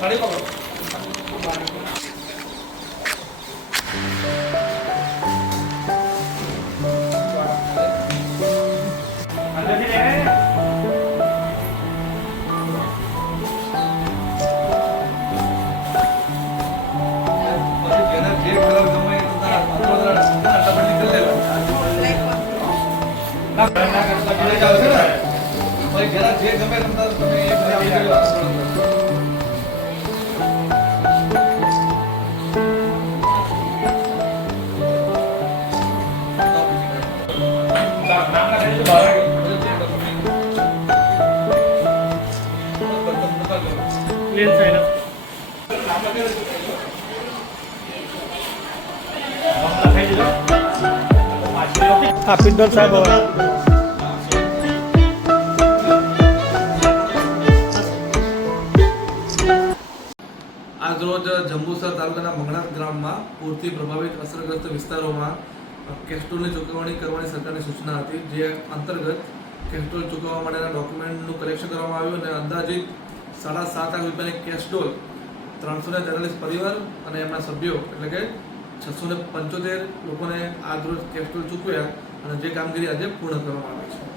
સાડી પકડો. હા પિંડોલ સાહેબ આજરોજ જંબુસર તાલુકાના મંગળા ગ્રામમાં પૂરથી પ્રભાવિત અસરગ્રસ્ત વિસ્તારોમાં કેસ્ટ્રોલની ચૂકવણી કરવાની સરકારની સૂચના હતી, જે અંતર્ગત કેસ્ટ્રોલ ચૂકવવા માટેના ડોક્યુમેન્ટનું કલેક્શન કરવામાં આવ્યું અને અંદાજિત 7.5 લાખ રૂપિયાની કેસ્ટ્રોલ 343 પરિવાર અને એમના સભ્યો એટલે કે 675 લોકોને આજરોજ કેસ્ટ્રોલ ચૂકવ્યા અને જે કામગીરી આજે પૂર્ણ કરવામાં આવી છે.